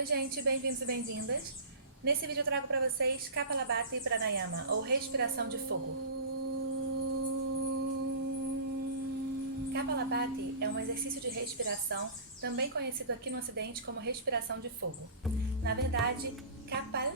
Oi gente, bem-vindos e bem-vindas. Nesse vídeo eu trago para vocês Kapalabhati Pranayama, ou respiração de fogo. Kapalabhati é um exercício de respiração, também conhecido aqui no ocidente como respiração de fogo. Na verdade, Kapal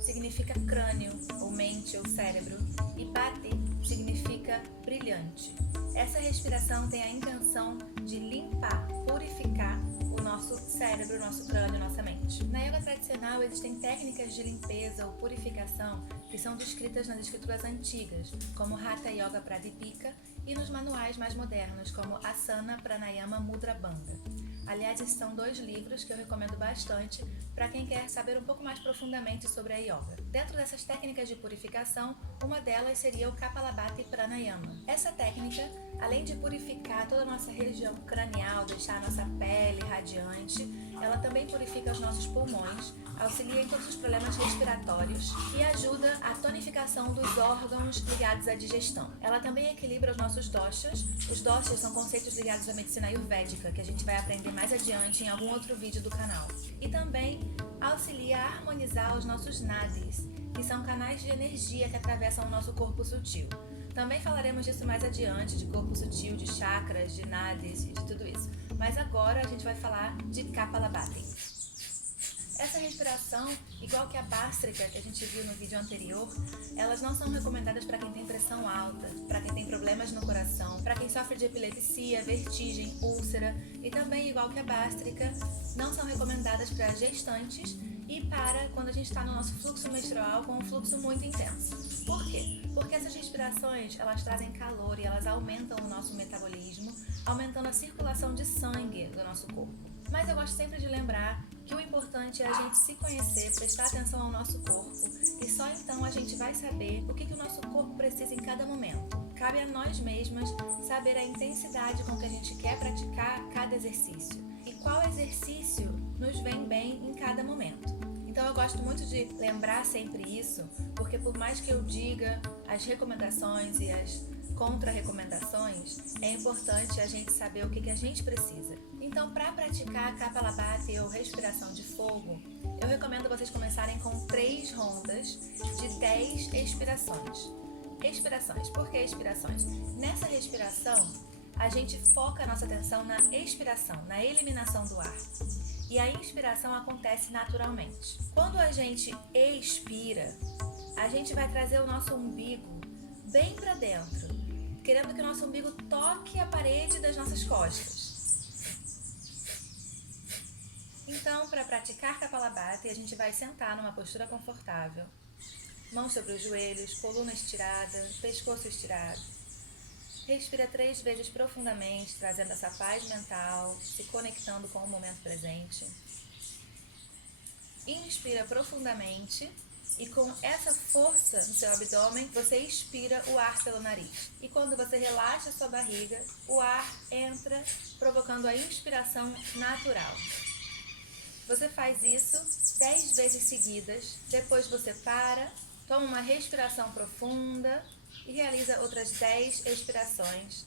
significa crânio, ou mente, ou cérebro, e Bhati significa brilhante. Essa respiração tem a intenção de limpar, purificar o nosso cérebro, o nosso crânio, nossa mente. Na yoga tradicional existem técnicas de limpeza ou purificação que são descritas nas escrituras antigas, como Hatha Yoga Pradipika, e nos manuais mais modernos, como Asana Pranayama Mudra Bandha. Aliás, esses são dois livros que eu recomendo bastante para quem quer saber um pouco mais profundamente sobre a yoga. Dentro dessas técnicas de purificação, uma delas seria o Kapalabhati Pranayama. Essa técnica, além de purificar toda a nossa região cranial, deixar a nossa pele radiante, ela também purifica os nossos pulmões, auxilia em todos os problemas respiratórios e ajuda a tonificação dos órgãos ligados à digestão. Ela também equilibra os nossos doshas. Os doshas são conceitos ligados à medicina ayurvédica, que a gente vai aprender mais adiante em algum outro vídeo do canal. E também auxilia a harmonizar os nossos nadis, que são canais de energia que atravessam o nosso corpo sutil. Também falaremos disso mais adiante, de corpo sutil, de chakras, de nadis e de tudo isso. Mas agora a gente vai falar de Kapalabhati. Essa respiração, igual que a bástrica que a gente viu no vídeo anterior, elas não são recomendadas para quem tem pressão alta, para quem tem problemas no coração, para quem sofre de epilepsia, vertigem, úlcera, e também, igual que a bástrica, não são recomendadas para gestantes e para quando a gente está no nosso fluxo menstrual com um fluxo muito intenso. Por quê? Porque essas respirações, elas trazem calor e elas aumentam o nosso metabolismo, aumentando a circulação de sangue do nosso corpo. Mas eu gosto sempre de lembrar que o importante é a gente se conhecer, prestar atenção ao nosso corpo, e só então a gente vai saber o que o nosso corpo precisa em cada momento. Cabe a nós mesmas saber a intensidade com que a gente quer praticar cada exercício e qual exercício nos vem bem em cada momento. Então eu gosto muito de lembrar sempre isso, porque por mais que eu diga as recomendações e as contra-recomendações, é importante a gente saber o que a gente precisa. Então, para praticar Kapalabhati ou respiração de fogo, eu recomendo vocês começarem com 3 rondas de 10 expirações. Expirações. Por que expirações? Nessa respiração, a gente foca a nossa atenção na expiração, na eliminação do ar. E a inspiração acontece naturalmente. Quando a gente expira, a gente vai trazer o nosso umbigo bem para dentro, querendo que o nosso umbigo toque a parede das nossas costas. Então, para praticar Kapalabhati, a gente vai sentar numa postura confortável, mãos sobre os joelhos, coluna estirada, pescoço estirado. Respira 3 vezes profundamente, trazendo essa paz mental, se conectando com o momento presente. Inspira profundamente e com essa força no seu abdômen, você expira o ar pelo nariz. E quando você relaxa a sua barriga, o ar entra, provocando a inspiração natural. Você faz isso 10 vezes seguidas, depois você para, toma uma respiração profunda e realiza outras 10 expirações.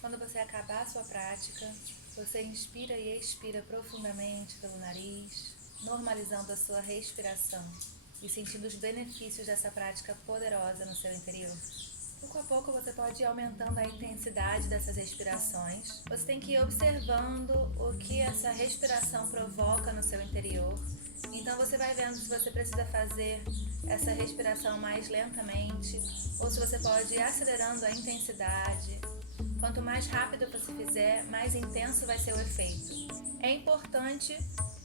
Quando você acabar a sua prática, você inspira e expira profundamente pelo nariz, normalizando a sua respiração e sentindo os benefícios dessa prática poderosa no seu interior. Pouco a pouco você pode ir aumentando a intensidade dessas respirações. Você tem que ir observando o que essa respiração provoca no seu interior. Então você vai vendo se você precisa fazer essa respiração mais lentamente ou se você pode ir acelerando a intensidade. Quanto mais rápido você fizer, mais intenso vai ser o efeito. É importante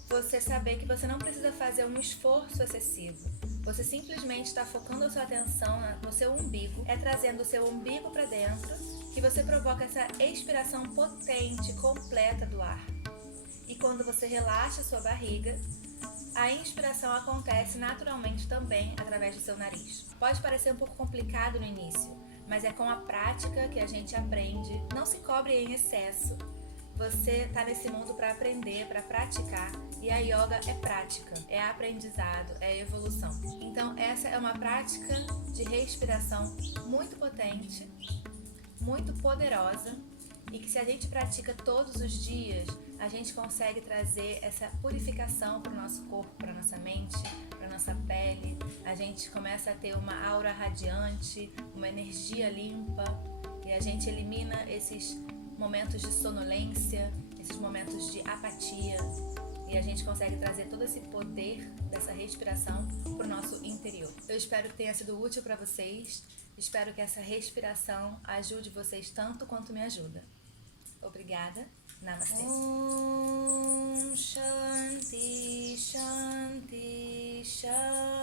você saber que você não precisa fazer um esforço excessivo. Você simplesmente está focando a sua atenção no seu umbigo, trazendo o seu umbigo para dentro, que você provoca essa expiração potente, completa do ar. E quando você relaxa a sua barriga, a inspiração acontece naturalmente também através do seu nariz. Pode parecer um pouco complicado no início, mas é com a prática que a gente aprende. Não se cobre em excesso você tá nesse mundo para aprender, para praticar, e a yoga é prática, é aprendizado, é evolução. Então essa é uma prática de respiração muito potente, muito poderosa, e que se a gente pratica todos os dias, a gente consegue trazer essa purificação para o nosso corpo, para nossa mente, para nossa pele. A gente começa a ter uma aura radiante, uma energia limpa, e a gente elimina esses momentos de sonolência, esses momentos de apatia, e a gente consegue trazer todo esse poder dessa respiração para o nosso interior. Eu espero que tenha sido útil para vocês, espero que essa respiração ajude vocês tanto quanto me ajuda. Obrigada. Namastê. Om Shanti Shanti Shanti.